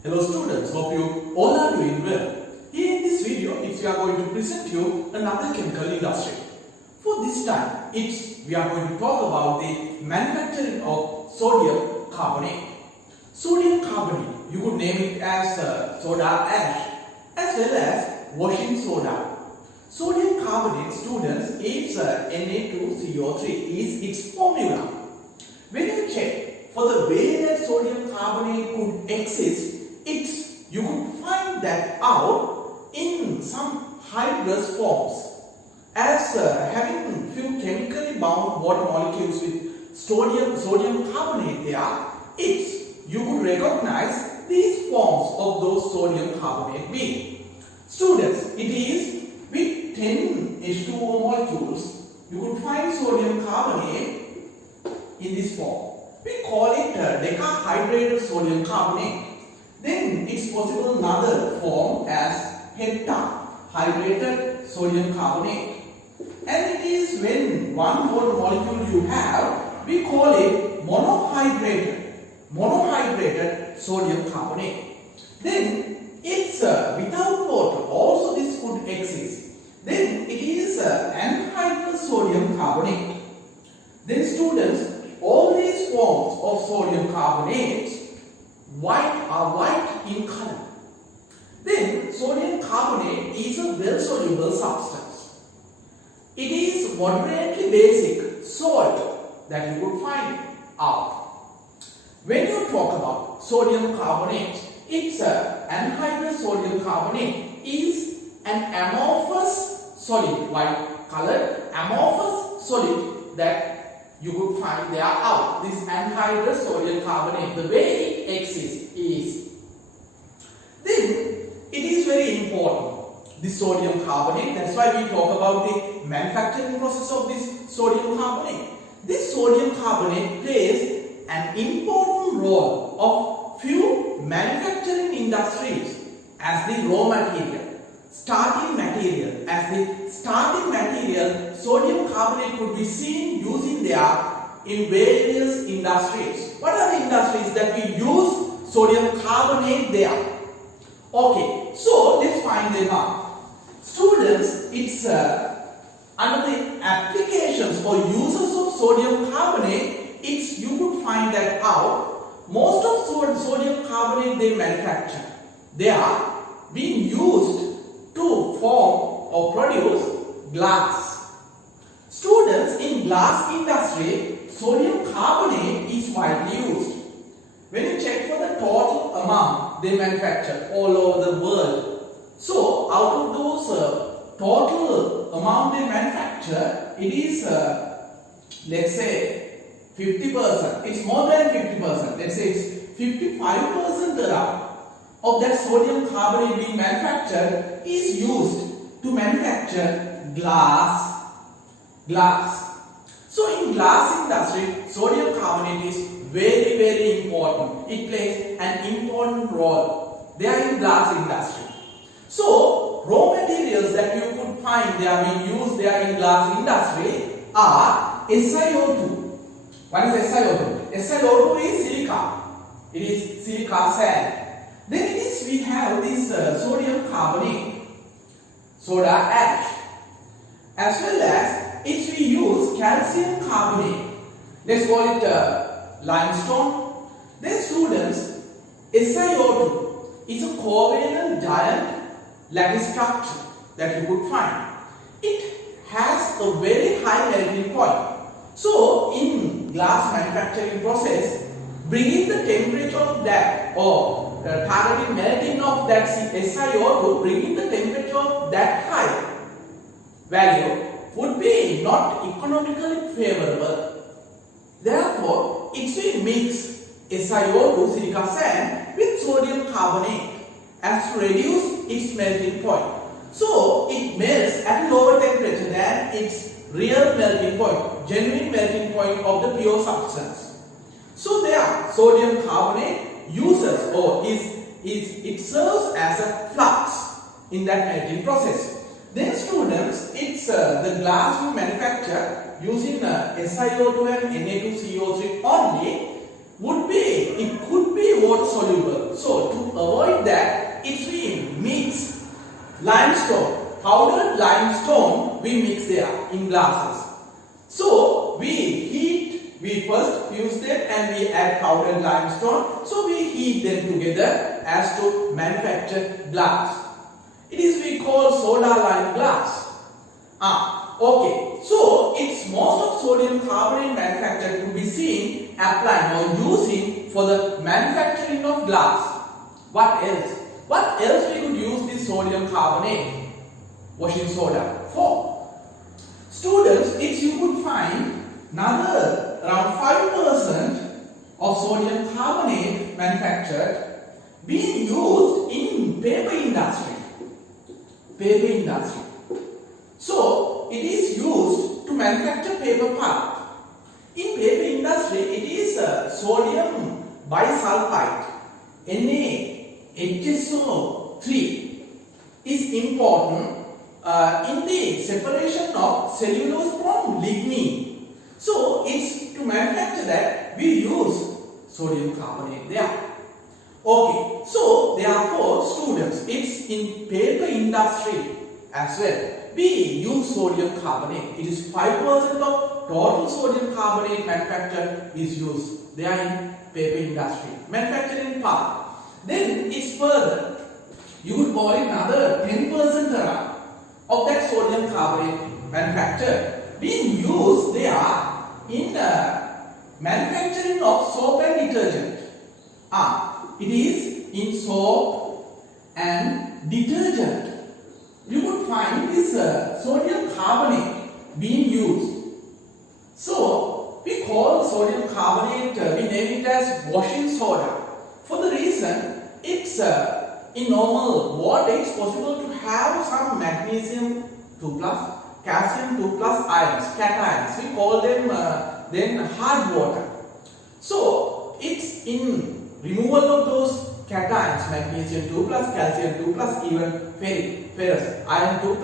Hello students, hope you all are doing well. Here in this video, we are going to present you another chemical industry. For this time, we are going to talk about the manufacturing of sodium carbonate. Sodium carbonate, you could name it as soda ash as well as washing soda. Sodium carbonate, students, is Na2CO3 is its formula. When you check for the way that sodium carbonate could exist, you could find that out in some hydrous forms as having few chemically bound water molecules with sodium carbonate there. You could recognize these forms of those sodium carbonate being. Students, it is with 10 H2O molecules, you could find sodium carbonate in this form. We call it decahydrated sodium carbonate. Then it's possible another form as heptahydrated sodium carbonate. And it is when one water molecule you have, we call it monohydrated sodium carbonate. Then it's without water, also this could exist. Then it is anhydrous sodium carbonate. Then students, all these forms of sodium carbonate are white in color. Then sodium carbonate is a well-soluble substance. It is moderately basic salt that you could find out. When you talk about sodium carbonate, it's anhydrous sodium carbonate is an amorphous solid, white colored amorphous solid that you could find there out. This anhydrous sodium carbonate, the way it exists is. Then it is very important, the sodium carbonate. That's why we talk about the manufacturing process of this sodium carbonate. This sodium carbonate plays an important role of few manufacturing industries as the raw material, starting material. As the starting material, sodium carbonate could be seen using there in various industries. What are the industries that we use sodium carbonate there? Okay, so let's find them out. Students, it's under the applications or uses of sodium carbonate, you could find that out. Most of sodium carbonate they manufacture, they are being used to form or produce glass. Students, in glass industry, sodium carbonate is widely used. When you check for the total amount they manufacture all over the world, so out of those total amount they manufacture, it is let's say 50%. It's more than 50%. Let's say it's 55% around of that sodium carbonate being manufactured is used to manufacture glass. So in glass industry, sodium carbonate is very, very important. It plays an important role there in glass industry. So raw materials that you could find they are being used there in glass industry are SiO2. What is SiO2? SiO2 is silica. It is silica sand. Then we have this sodium carbonate, soda ash, as well as we use calcium carbonate. Let's call it limestone. Then students, SiO2 is a covalent giant lattice structure that you could find. It has a very high melting point. So in glass manufacturing process, bringing the temperature of that or targeting melting of that SiO2, bringing the temperature of that high value would be not economically favorable. Therefore, it will mix SiO2 silica sand with sodium carbonate as to reduce its melting point. So it melts at a lower temperature than its real melting point, genuine melting point of the pure substance. So there, sodium carbonate uses or it serves as a flux in that melting process. Then students, it's the glass we manufacture using SiO2 and Na2CO3 only it could be water soluble. So to avoid limestone. Powdered limestone we mix there in glasses. So we first fuse them and we add powdered limestone. So we heat them together as to manufacture glass. It is we call soda lime glass. Okay. So it's most of sodium carbonate manufacture to be seen applying or using for the manufacturing of glass. What else? What else we could use this sodium carbonate washing soda for? Students, if you could find another around 5% of sodium carbonate manufactured being used in paper industry. Paper industry. So it is used to manufacture paper pulp. In paper industry, it is sodium bisulfite, NaHSO3 is important in the separation of cellulose from lignin. So it's to manufacture that we use sodium carbonate there. Okay, so therefore students, it's in paper industry as well. We use sodium carbonate. It is 5% of total sodium carbonate manufactured is used. They are in paper industry. Manufactured in pulp. Then it's further. You would call it another 10% around of that sodium carbonate manufactured being used there in manufacturing of soap and detergent. It is in soap and detergent. You would find this sodium carbonate being used. So we call sodium carbonate, we name it as washing soda. For the reason it's in normal water it's possible to have some magnesium 2+, calcium 2+ ions, cations. We call them then hard water. So it's in removal of those cations, magnesium 2+, calcium 2+, even ferrous, iron 2+,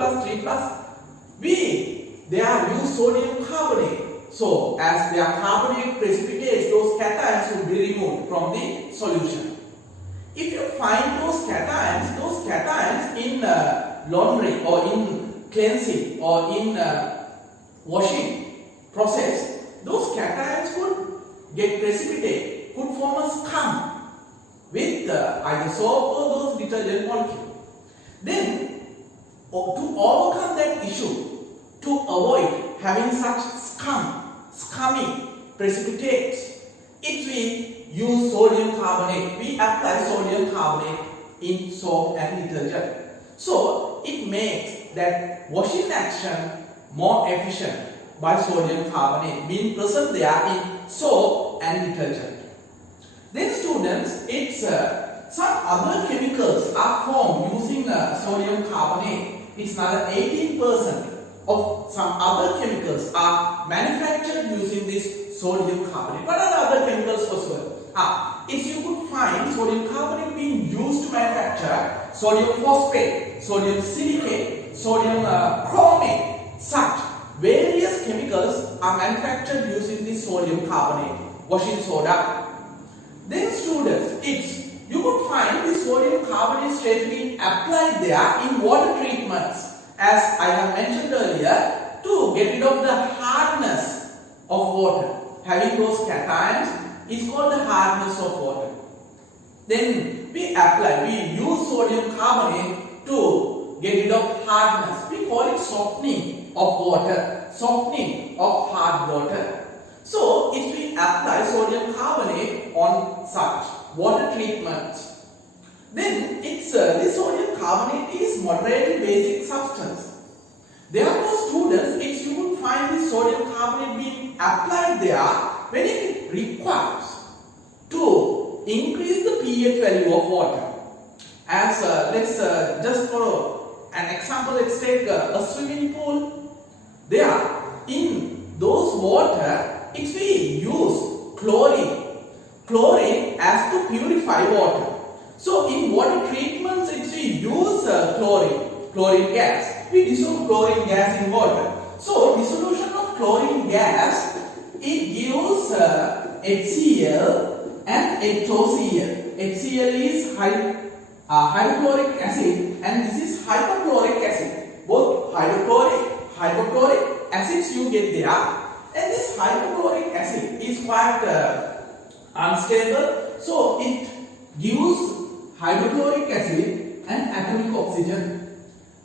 3+, they are used sodium carbonate. So as their carbonate precipitates, those cations will be removed from the solution. If you find those cations in laundry or in cleansing or in washing process, those cations could get precipitate, could form a scum with either soap or those detergent molecule. Then to overcome that issue, to avoid having such scummy precipitates, if we use sodium carbonate, we apply sodium carbonate in soap and detergent. So it makes that washing action more efficient by sodium carbonate being present there in soap and detergent. Then students, it's some other chemicals are formed using sodium carbonate. It's another 18% of some other chemicals are manufactured using this sodium carbonate. What are the other chemicals possible? If you could find sodium carbonate being used to manufacture sodium phosphate, sodium silicate, sodium chromate, such various chemicals are manufactured using this sodium carbonate washing soda. Then students, you could find the sodium carbonate straight being applied there in water treatments, as I have mentioned earlier, to get rid of the hardness of water. Having those cations is called the hardness of water. Then we use sodium carbonate to get rid of hardness. We call it softening of water, softening of hard water. So if we apply sodium carbonate on such water treatments, then this sodium carbonate is moderately basic substance. Therefore students, if you would find this sodium carbonate being applied there when it requires to increase the pH value of water. As let's just for an example, let's take a swimming pool. There in those water, if we use chlorine as to purify water. So in water treatments, if we use chlorine gas, we dissolve chlorine gas in water. So dissolution of chlorine gas, it gives HCl and HOCl. HCl is hydrochloric acid, and this is hypochloric acid. Both hydrochloric acids you get there, and this hypochloric acid is quite unstable, so it gives hydrochloric acid and atomic oxygen.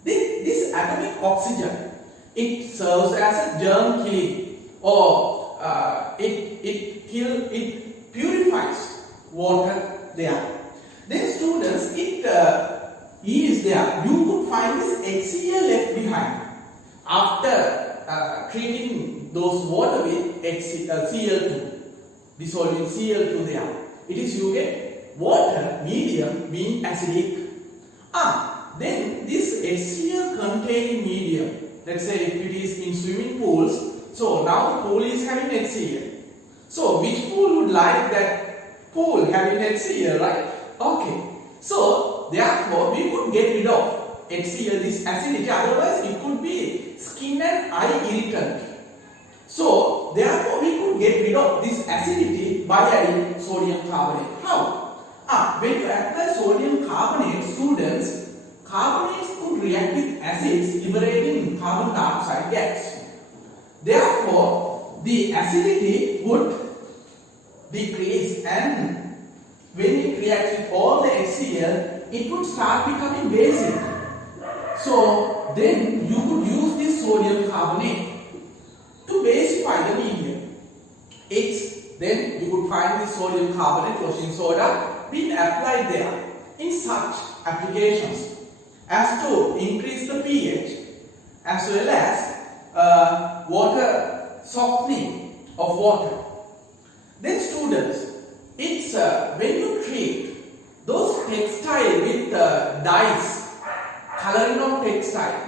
This atomic oxygen, it serves as a germ killing, or it purifies water there. Then students, it is there. You could find this HCl left behind after treating those water with Cl2, dissolving Cl2 there. It is you get water medium being acidic. Then this HCl containing medium, let's say if it is in swimming pools, so now the pool is having HCl. So which pool would like that pool having HCl, right? Okay. So therefore we could get rid of HCl, this acidity, otherwise it could be skin and eye irritant. So therefore we could get rid of this acidity by adding sodium carbonate. How? When you apply sodium carbonate, students, carbonates could react with acids liberating carbon dioxide gas. Therefore the acidity would decrease, and when it reacts with all the HCl, it would start becoming basic. So then you could use this sodium carbonate to basify the medium. Then you could find this sodium carbonate, washing soda, being applied there in such applications as to increase the pH as well as water softening of water. Then students, it's when you treat those textile with dyes, coloring of textile,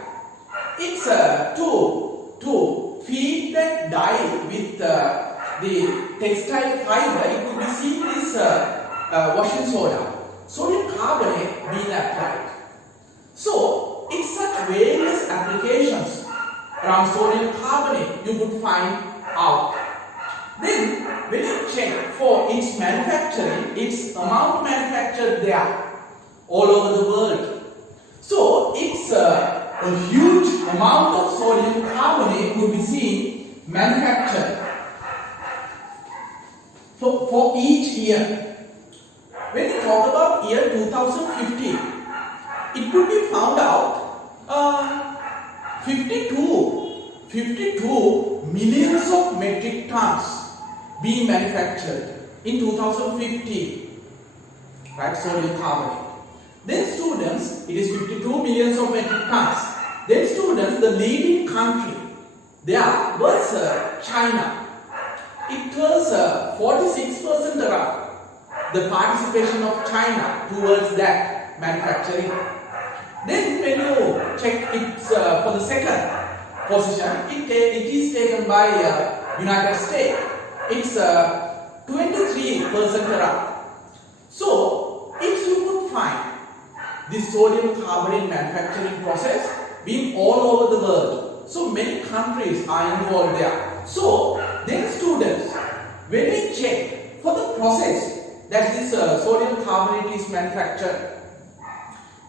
it's to feed that dye with the textile fiber, it could be seen this washing soda, sodium carbonate being applied. So it's such various applications around sodium carbonate you could find out. Then when you check for its manufacturing, its amount manufactured there all over the world. So it's a huge amount of sodium carbonate could be seen manufactured for each year. When you talk about year 2015, it could be found out 52 millions of metric tons being manufactured in 2015, right, sodium carbonate. Then students, it is 52 millions of metric tons. Then students, the leading country there was China. It was 46% around the participation of China towards that manufacturing. Then when you check it for the second position, it is taken by United States. It's 23% around. So if you could find this sodium carbonate manufacturing process being all over the world, so many countries are involved there. So then students, when we check for the process that this sodium carbonate is manufactured,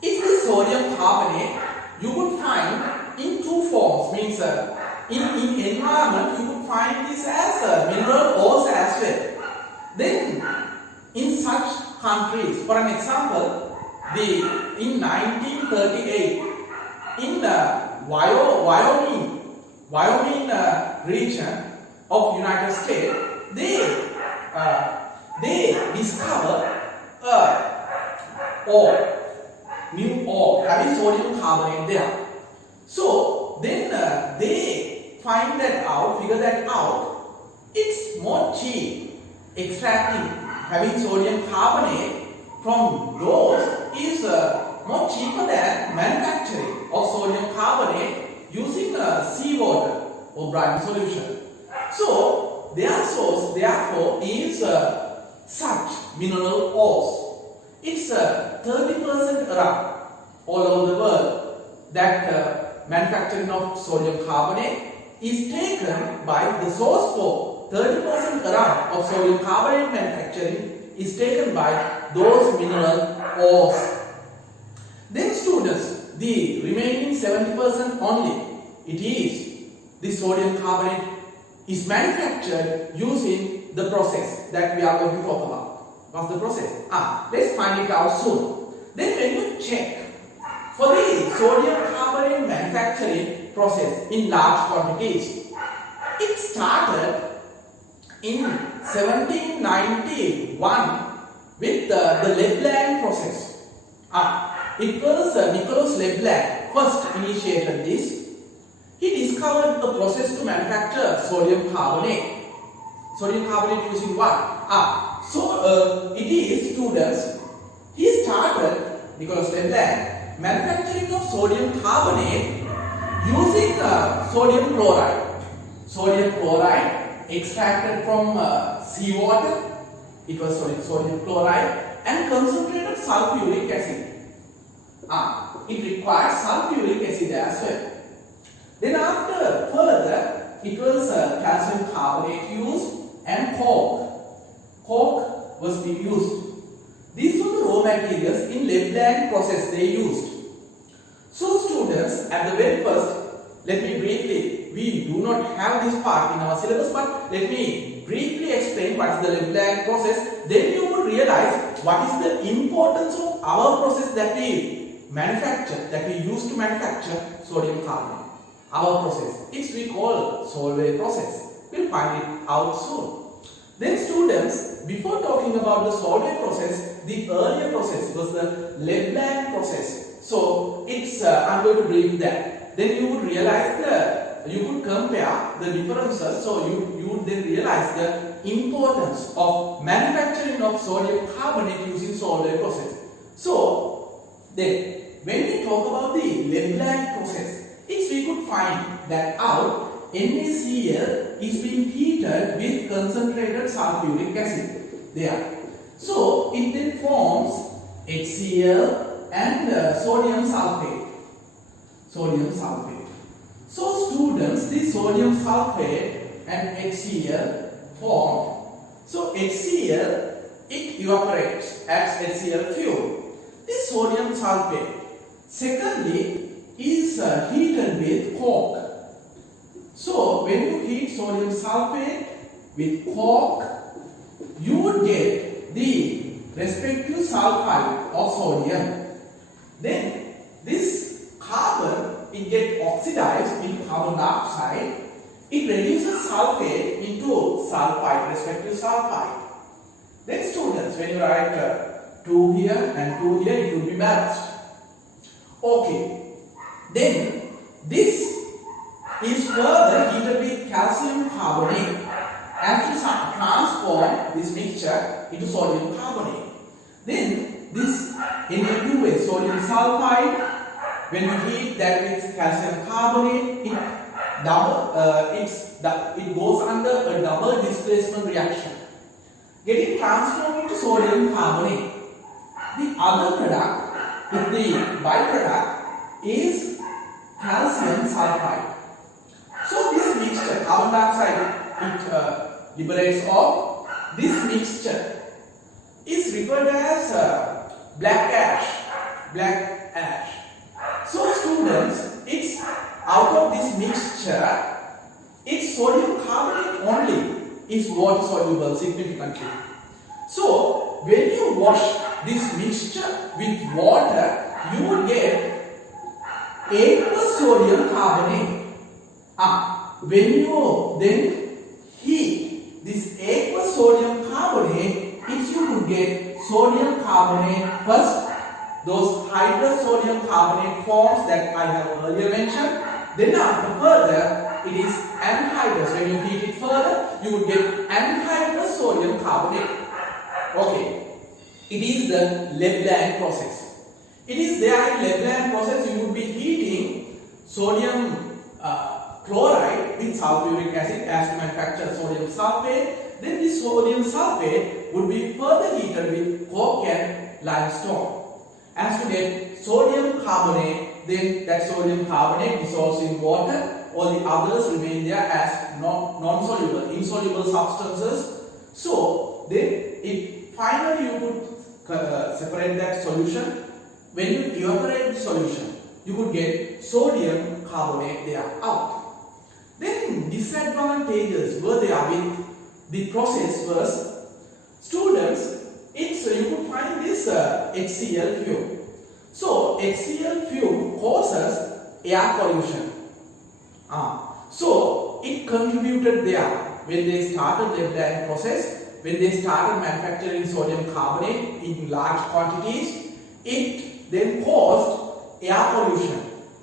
if this sodium carbonate you could find in two forms, means in environment you could find this as mineral ores as well. Then in such countries, for an example, in 1938 in the Wyoming region of United States, they discovered new ore having sodium carbonate there. So then they figure that out. It's more cheap extracting having sodium carbonate from those is more cheaper than manufacturing of sodium carbonate using seawater or brine solution. So their source therefore is such mineral ores. It's 30% around all over the world that manufacturing of sodium carbonate is taken by the source for 30% around of sodium carbonate manufacturing is taken by those mineral ores. the remaining 70% only, it is the sodium carbonate is manufactured using the process that we are going to talk about. What's the process? Let's find it out soon. Then when you check for the sodium carbonate manufacturing process in large quantities, it started in 1791 with the Leblanc process. It was Nicolas Leblanc first initiated this. He discovered a process to manufacture sodium carbonate. Sodium carbonate using what? It is students. He started, Nicolas Leblanc, manufacturing of sodium carbonate using sodium chloride. Sodium chloride extracted from seawater. It was sodium chloride and concentrated sulfuric acid. It requires sulfuric acid as well. Then after further, it was calcium carbonate used and coke. Coke was being used. These were the raw materials in Leblanc process they used. So students, at the very first, let me briefly, we do not have this part in our syllabus, but let me briefly explain what is the Leblanc process. Then you will realize what is the importance of our process that we manufacture, that we use to manufacture sodium carbonate. Our process, it's we call Solvent process. We'll find it out soon. Then students, before talking about the Solvent process, the earlier process was the Leblanc process. So it's I'm going to brief that. Then you would realize you could compare the differences. So you would then realize the importance of manufacturing of sodium carbonate using Solvent process. So then when we talk about the Leblanc process, we could find that out NaCl is being heated with concentrated sulfuric acid there. So it then forms HCl and sodium sulfate. Sodium sulfate. So students, this sodium sulfate and HCl form. So HCl, it evaporates as HCl fuel. This sodium sulfate, secondly, is heated with coke. So when you heat sodium sulfate with coke, you would get the respective sulfide of sodium. Then this carbon, it gets oxidized into carbon dioxide. It reduces sulfate into sulfide, respective sulfide. Then students, when you write 2 here and 2 here, it will be balanced. Okay. Then this is further heated with calcium carbonate and to transform this mixture into sodium carbonate. Then this in a two ways, sodium sulfide, when you heat that with calcium carbonate, it goes under a double displacement reaction, getting transformed into sodium carbonate. The other product, the byproduct, is calcium sulfide. So this mixture, carbon dioxide, it liberates off. This mixture is referred as black ash. So students, it's out of this mixture, its sodium carbonate only is water soluble significantly. So when you wash this mixture with water, you will get aqueous sodium carbonate. When you then heat this aqueous sodium carbonate, you would get sodium carbonate first, those hydrous sodium carbonate forms that I have earlier mentioned. Then after further, it is anhydrous. When you heat it further, you would get anhydrous sodium carbonate. Okay, it is the Leblanc process. It is there in Leblanc process, you would be heating sodium chloride with sulfuric acid as to manufacture sodium sulfate. Then this sodium sulfate would be further heated with coke and limestone as to get sodium carbonate. Then that sodium carbonate dissolves in water. All the others remain there as non-soluble, insoluble substances. So then finally you could separate that solution. When you evaporate the solution, you could get sodium carbonate there out. Then disadvantages were there with the process was, students, you could find this HCl fume. So HCl fume causes air pollution. So it contributed there when they started the blend process, when they started manufacturing sodium carbonate in large quantities. It then caused air pollution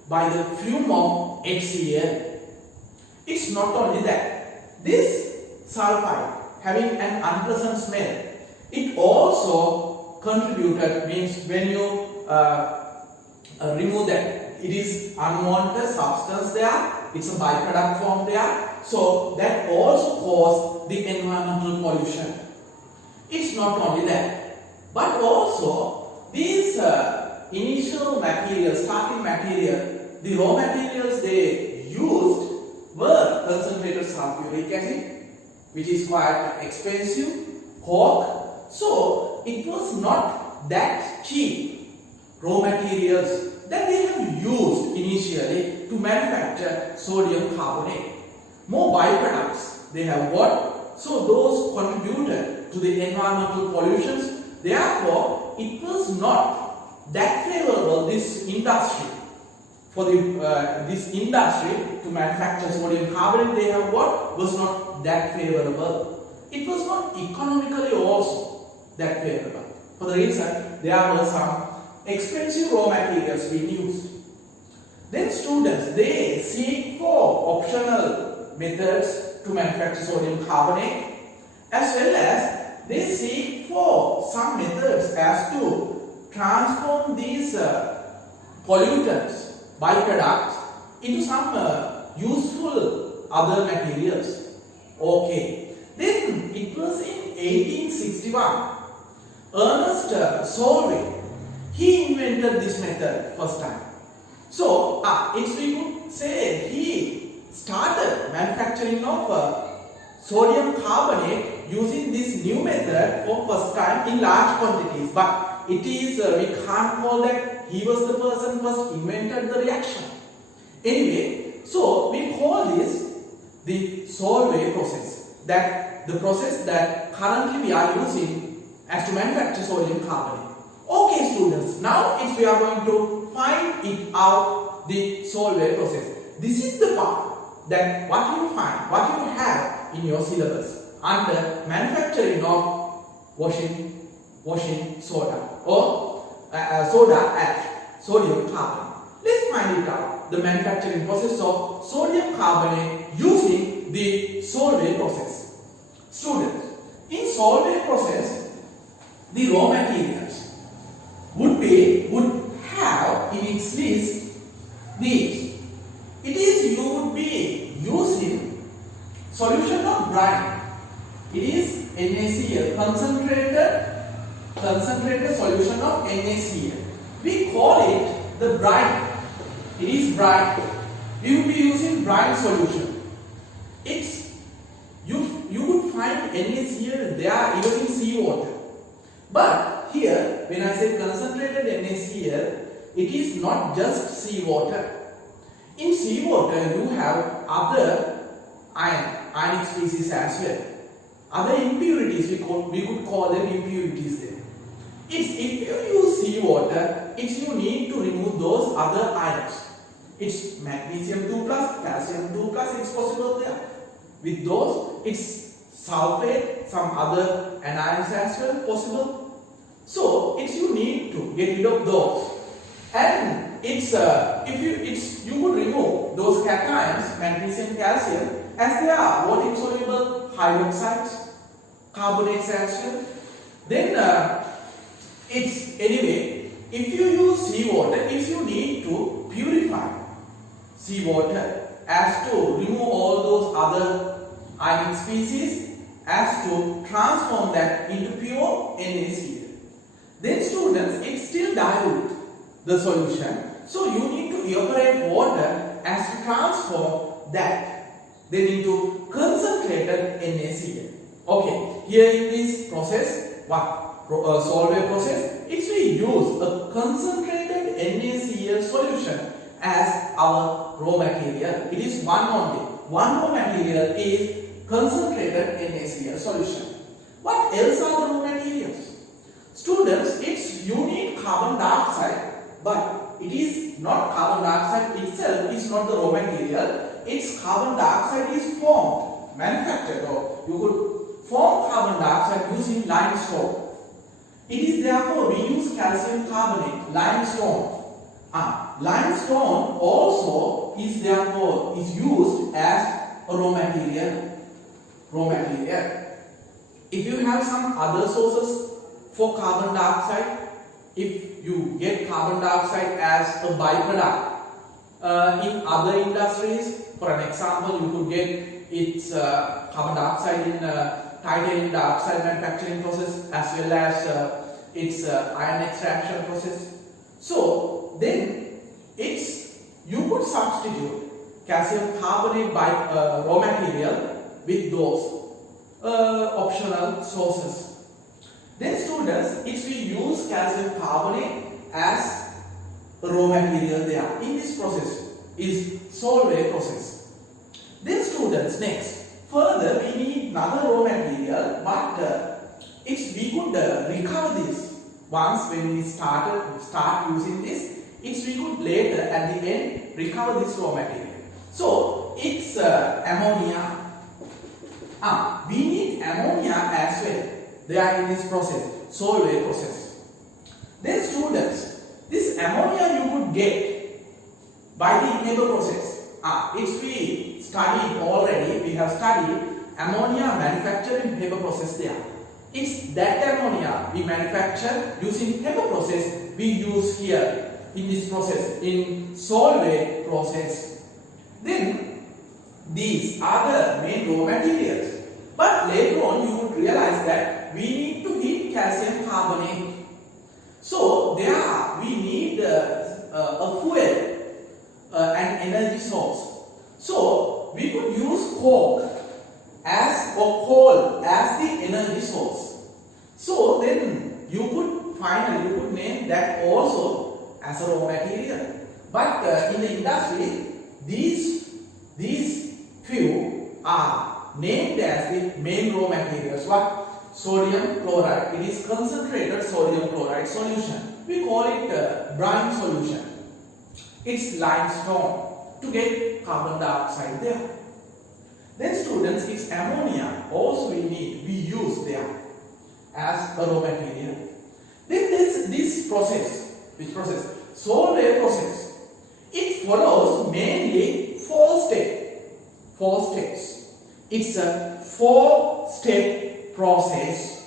by the fume of HCl. It's not only that, this sulfide having an unpleasant smell, it also contributed, means when you remove that, it is unwanted substance there, it's a byproduct form there, so that also caused the environmental pollution. It's not only that, but also these initial materials, starting material, the raw materials they used were concentrated sulfuric acid, which is quite expensive, coke. So it was not that cheap raw materials that they have used initially to manufacture sodium carbonate. More byproducts they have got, so those contributed to the environmental pollutions. Therefore, it was not that favorable, this industry, for this industry to manufacture sodium carbonate they have got was not that favorable. It was not economically also that favorable. For the reason there were some expensive raw materials being used. Then students, they seek for optional methods to manufacture sodium carbonate, as well as they seek for some methods as to transform these pollutants, byproducts, into some useful other materials. Okay. Then it was in 1861, Ernest Solvay, he invented this method first time. So, it's we could say he started manufacturing of sodium carbonate using this new method for first time in large quantities. But it is, we can't call that he was the person first invented the reaction. Anyway, so we call this the Solvay process, that the process that currently we are using as to manufacture sodium carbonate. Okay students, now we are going to find it out, the Solvay process. This is the part that what you find, what you have in your syllabus under manufacturing of washing soda or soda ash, sodium carbonate. Let's find it out, the manufacturing process of sodium carbonate using the Solvay process. Students, in Solvay process, the raw materials would have in its list these. It is, you would be using solution of brine. It is NaCl, concentrated solution of NaCl. We call it the brine. It is brine. We would be using brine solution. It's you would find NaCl there even in seawater. But here, when I say concentrated NaCl, it is not just seawater. In seawater, you have other ionic species as well. Other impurities, we could call them impurities there. If you use seawater, you need to remove those other ions. It's magnesium 2+, calcium 2+, it's possible there. With those, it's sulfate, some other anions as well possible. So you need to get rid of those, and you could remove those cations, magnesium, calcium, as they are water insoluble hydroxides, carbonates as well. Then anyway, if you use seawater, you need to purify seawater as to remove all those other ionic species, as to transform that into pure NaCl. Then students, it still dilute the solution. So you need to evaporate water as to transform that then into concentrated NaCl. Okay, here in this process, Solvay process, we use a concentrated NaCl solution as our raw material. It is one only. One raw material is concentrated NaCl solution. What else are the raw materials? Students, it's you need carbon dioxide, but it is not carbon dioxide itself is not the raw material. It's carbon dioxide is formed, manufactured, or you could form carbon dioxide using limestone. It is therefore we use calcium carbonate, limestone. Limestone also is therefore is used as a raw material. If you have some other sources for carbon dioxide, if you get carbon dioxide as a byproduct in other industries, for an example, you could get its carbon dioxide in titanium dioxide manufacturing process as well as its iron extraction process. So then you could substitute calcium carbonate by raw material with those optional sources. Then students, if we use calcium carbonate as a raw material there in this process is Solvent process. Then students, next further we need another raw material, but if we could recover this once when we start using this, if we could later at the end recover this raw material. So it's ammonia. We need ammonia as well. They are in this process, Solvent process. Then students, this ammonia you could get by the Haber process. If we studied already, we have studied ammonia manufactured in Haber process there. It's that ammonia we manufacture using Haber process we use here in this process, in Solvent process. Then these are the main raw materials. But later on you would realize that we need to heat calcium carbonate. So there we need a fuel, an energy source. So we could use coke as or coal as the energy source. So then you could name that also as a raw material. But in the industry, these few are named as the main raw materials. What? Sodium chloride. It is concentrated sodium chloride solution. We call it brine solution. It's limestone to get carbon dioxide there. Then students, it's ammonia also we use there as a raw material. Then this process, which process? Solvent process. It follows mainly four steps. It's a 4-step process.